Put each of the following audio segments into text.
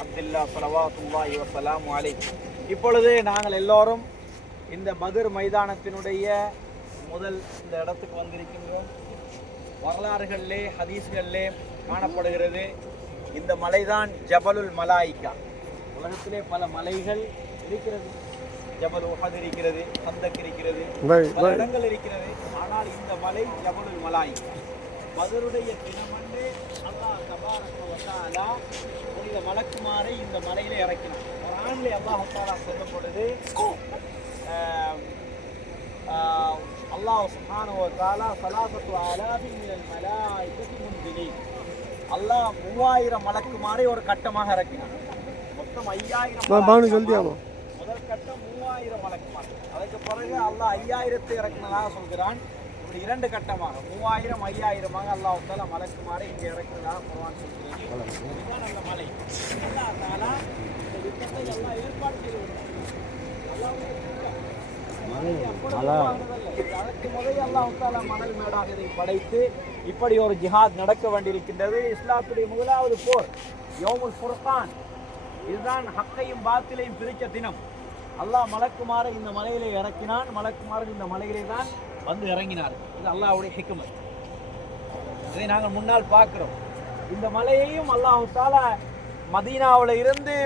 அப்துல்லா ஸலவாத்துல்லாஹி வஸலாமு அலைஹி. இப்பொழுது நாங்கள் எல்லோரும் இந்த பத்ர் மைதானத்தினுடைய முதல் இந்த இடத்துக்கு வந்திருக்கின்றோம். வரலாறுகளிலே ஹதீஸ்களிலே காணப்படுகிறது இந்த மலைதான் ஜபலுல் மலாயிகா. உலகத்திலே பல மலைகள் இருக்கிறது, ஜபல் உஹத் இருக்கிறது, ஹந்தக் இருக்கிறது, பல இடங்கள் இருக்கிறது. ஆனால் இந்த மலை ஜபலுல் மலாயிகா. பத்ருடைய தினமன்று அல்லாஹ் தபாரக வ தஆலா புனித மலக்குமாரை இந்த மலையிலே இறக்கினார். குர்ஆனிலே அல்லாஹ் தஆலா சொல்லும் பொழுது அல்லாஹ் சுப்ஹானஹு வ தஆலா ஸலாத்து ஆலாஃபின் மினல் மலாயிகத்தி முன்சிலீன். அல்லாஹ் 3000 மலக்குமாரை ஒரு கட்டமாக இறக்கினார். மொத்தம் 5000. முதல் கட்டம் 3000 மலக்குமார். அதுக்கு பிறகு அல்லாஹ் 5000 இறக்கினதாக சொல்கிறான். இப்படி 2 கட்டமாக 3000 5000 அல்லாஹ் தஆலா மலக்குமாரை இங்கே இறக்கினதாக குர்ஆன் சொல்கிறது. இதுதான் அந்த மலை. அல்லாஹ் தஆலா இந்த யுத்தத்தை எல்லாம் ஏற்பாடு செய்திருக்கிறார். அதற்கு முதல் அல்லாஹ் தஆலா மணல் மேடாக இதை படைத்து இப்படி ஒரு ஜிஹாத் நடக்க வேண்டியிருக்கின்றது. இஸ்லாத்துடைய முதலாவது போர் யௌமுல் ஃபுர்கான். இதுதான் ஹக்கையும் பாத்திலையும் பிரித்த தினம். அல்லாஹ் மலக்குமாரை இந்த மலையிலே இறக்கினான். மலக்குமார்கள் இந்த மலையிலே தான் வந்து இறங்கினார்கள். இது அல்லாஹ்வுடைய ஹிக்மத். இதை நாங்கள் முன்னால் பார்க்கிறோம். இந்த மலையையும் அல்லாஹ் தஆலா மதீனாவில் இருந்து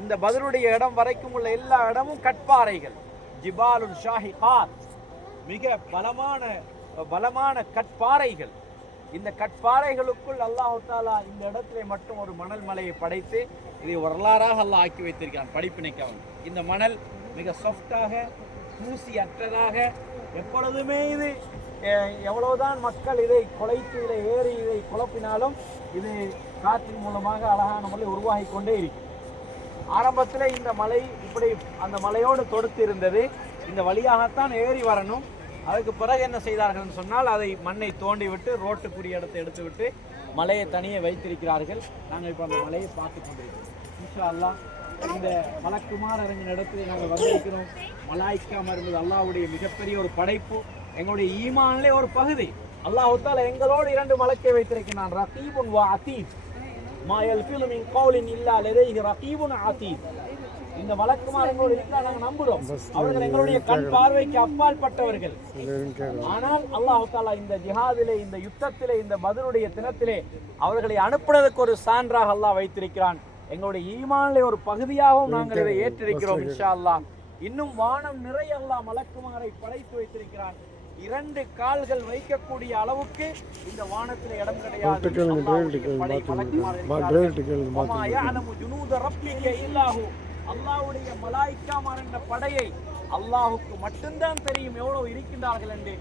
இந்த பத்ருடைய இடம் வரைக்கும் உள்ள எல்லா இடமும் கற்பாறைகள், ஜிபாலுல் ஷாஹிகாத், மிக பலமான கற்பாறைகள். இந்த கற்பாறைகளுக்குள் அல்லாஹ் தஆலா இந்த இடத்திலே மட்டும் ஒரு மணல் மலையை படைத்து இதை வரலாறாக அல்லாஹ் ஆக்கி வைத்திருக்கிறான் படிப்பினைக்காக. இந்த மணல் மிக சாஃப்டாக, தூசி அற்றதாக, எப்பொழுதுமே இது எவ்வளவுதான் மக்கள் இதை குலைத்து இதை ஏறி இதை குழப்பினாலும் இது காற்றின் மூலமாக அழகான மலை உருவாகி கொண்டே இருக்கு. ஆரம்பத்தில் இந்த மலை இப்படி அந்த மலையோடு தொடுத்து இருந்தது. இந்த வழியாகத்தான் ஏறி வரணும். அதுக்கு பிறகு என்ன செய்தார்கள் சொன்னால் அதை மண்ணை தோண்டி விட்டு ரோட்டுக்குரிய இடத்தை எடுத்து விட்டு மலையை தனியே வைத்திருக்கிறார்கள். நாங்கள் இப்போ அந்த மலையை பார்த்து கொண்டிருக்கிறோம். இன்ஷா அல்லாஹ் இந்த மலக்குமார் இறங்கின இடத்துல நாங்கள் வந்திருக்கிறோம். மலாய்க்கா என்பது அல்லாஹ்வுடைய மிகப்பெரிய ஒரு படைப்பு, எங்களுடைய ஈமானிலே ஒரு பகுதி. அல்லாஹ் தஆலா எங்களோடு 2 மலக்கை வைத்திருக்கிறான். ரகீபுன் வ அதீத். மா யல்ஃபிலு மின் கௌலின் இல்லா லதைஹி ரகீபுன் அதீத். இந்த மலக்குமாரங்களோடு இருக்கிறார், நாங்கள் நம்புகிறோம். அவர்கள் எங்களுடைய கண் பார்வைக்கு அப்பாற்பட்டவர்கள். ஆனால் அல்லாஹ் தஆலா இந்த ஜிஹாதிலே, இந்த யுத்தத்திலே, இந்த பத்ருடைய தினத்திலே அவர்களை அனுப்புவதற்கு ஒரு சான்றாக அல்லாஹ் வைத்திருக்கிறான். எங்களுடைய ஈமானிலே ஒரு பகுதியாகவும் நாங்கள் இதை ஏற்றிருக்கிறோம். இன்ஷா அல்லாஹ் இன்னும் வானம் நிறைய அல்லாஹ் மலக்குமாரை படைத்து வைத்திருக்கிறான். 2 கால்கள் வைக்கக்கூடிய அளவுக்கு இந்த வானத்தில் இடம் கிடையாது. அல்லாஹ்வுடைய மலாயிக்காமார் என்ற படையை அல்லாஹுக்கு மட்டும்தான் தெரியும் எவ்வளவு இருக்கின்றார்கள் என்று.